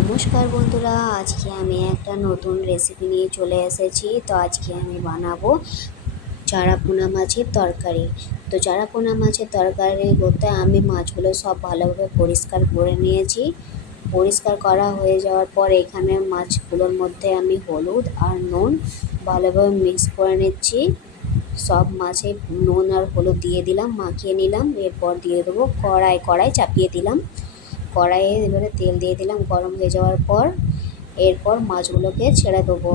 নমস্কার বন্ধুরা, আজকে আমি একটা নতুন রেসিপি নিয়ে চলে এসেছি। তো আজকে আমি বানাবো চারা পোনা মাছের তরকারি। তো চারা পোনা মাছের তরকারি করতে আমি মাছগুলো সব ভালোভাবে পরিষ্কার করে নিয়েছি। পরিষ্কার করা হয়ে যাওয়ার পর এখানে মাছগুলোর মধ্যে আমি হলুদ আর নুন ভালোভাবে মিক্স করে নিচ্ছি। সব মাছে নুন আর হলুদ দিয়ে দিলাম, মাখিয়ে নিলাম। এরপর দিয়ে দেবো কড়াই চাপিয়ে দিলাম। কড়াইয়ে এবারে তেল দিয়ে দিলাম, গরম হয়ে যাওয়ার পর এরপর মাছগুলোকে ছেড়ে দেবো।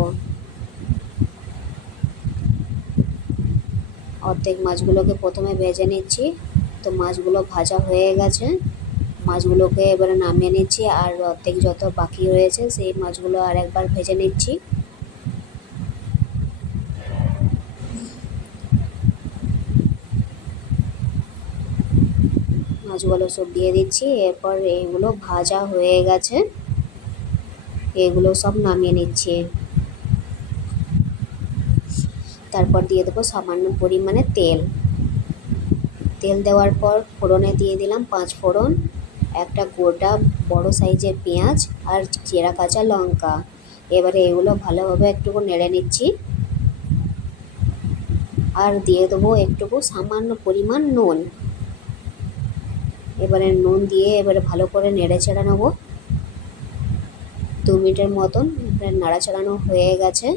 অর্ধেক মাছগুলোকে প্রথমে ভেজে নিচ্ছি। তো মাছগুলো ভাজা হয়ে গেছে, মাছগুলোকে এবারে নামিয়ে নিচ্ছি। আর অর্ধেক যত বাকি রয়েছে সেই মাছগুলো আর একবার ভেজে নিচ্ছি। মাছগুলো সব দিয়ে দিচ্ছি। এরপর এইগুলো ভাজা হয়ে গেছে, এগুলো সব নামিয়ে নিচ্ছি। তারপর দিয়ে দেবো সামান্য পরিমাণে তেল। তেল দেওয়ার পর ফোড়নে দিয়ে দিলাম 5 ফোড়ন, একটা গোটা বড় সাইজের পেঁয়াজ আর চেরা কাঁচা লঙ্কা। এবারে এগুলো ভালোভাবে একটুকু নেড়ে নিচ্ছি। আর দিয়ে দেবো একটুকু সামান্য পরিমাণ নুন। এবারে নুন দিয়ে এবারে ভালো করে নেড়ে চেড়ে নেবো 2 মিনিটের মতন। নাড়াচাড়ানো হয়ে গেছে।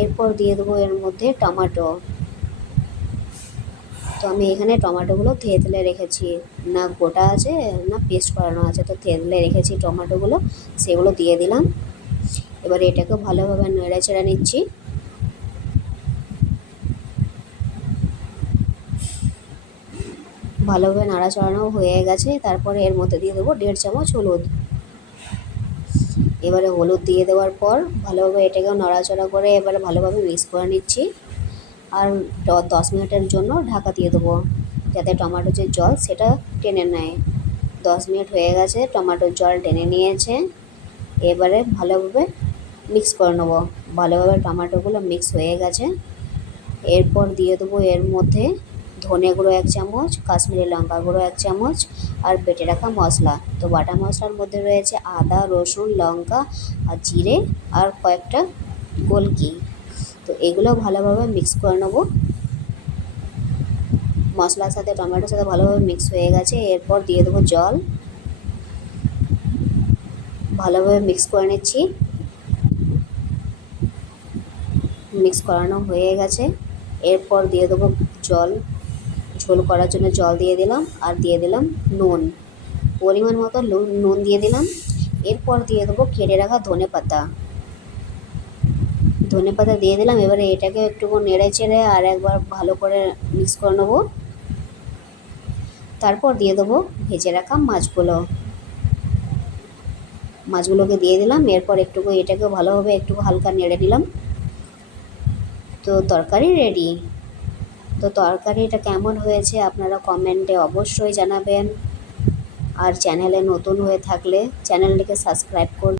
এরপর দিয়ে দেবো এর মধ্যে টমেটো। তো আমি এখানে টমেটোগুলো থেতলে রেখেছি, না গোটা আছে না পেস্ট করানো আছে, তো থেতলে রেখেছি টমেটোগুলো, সেগুলো দিয়ে দিলাম। এবার এটাকে ভালোভাবে নেড়ে চেড়ে নিচ্ছি। ভালোভাবে নাড়াচাড়ানো হয়ে গেছে। তারপরে এর মধ্যে দিয়ে দেবো 1.5 চামচ হলুদ। এবারে হলুদ দিয়ে দেওয়ার পর ভালোভাবে এটাকেও নাড়াচাড়া করে এবারে ভালোভাবে মিক্স করে নিচ্ছি। আর 10 মিনিটের জন্য ঢাকা দিয়ে দেবো, যাতে টমেটোর যে জল সেটা টেনে নেয়। 10 মিনিট হয়ে গেছে, টমেটোর জল টেনে নিয়েছে। এবারে ভালোভাবে মিক্স করে নেবো। ভালোভাবে টমেটোগুলো মিক্স হয়ে গেছে। এরপর দিয়ে দেবো এর মধ্যে ধনে গুঁড়ো 1 চামচ, কাশ্মীরি লঙ্কা গুঁড়ো 1 চামচ আর বেটে রাখা মশলা। তো বাটা মশলার মধ্যে রয়েছে আদা, রসুন, লঙ্কা আর জিরে আর কয়েকটা গোলকি। তো এগুলো ভালোভাবে মিক্স করে নেবো। মশলার সাথে টমেটোর সাথে ভালোভাবে মিক্স হয়ে গেছে। এরপর দিয়ে দেবো জল। ভালোভাবে মিক্স করে নিচ্ছি। মিক্স করানো হয়ে গেছে। এরপর দিয়ে দেবো জল, ঝোল করার জন্য জল দিয়ে দিলাম। আর দিয়ে দিলাম নুন, পরিমাণ মতো নুন দিয়ে দিলাম। এরপর দিয়ে দেবো কেটে রাখা ধনে পাতা দিয়ে দিলাম। এবারে এটাকে একটু নেড়ে চেড়ে আর একবার ভালো করে মিক্স করে নেবো। তারপর দিয়ে দেবো ভেজে রাখা মাছগুলোকে দিয়ে দিলাম। এরপর এটাকে ভালোভাবে হালকা নেড়ে নিলাম। তো তরকারি রেডি। তো তরকারিটা কেমন হয়েছে আপনারা কমেন্টে অবশ্যই জানাবেন। আর চ্যানেলে নতুন হয়ে থাকলে চ্যানেলটিকে সাবস্ক্রাইব করুন।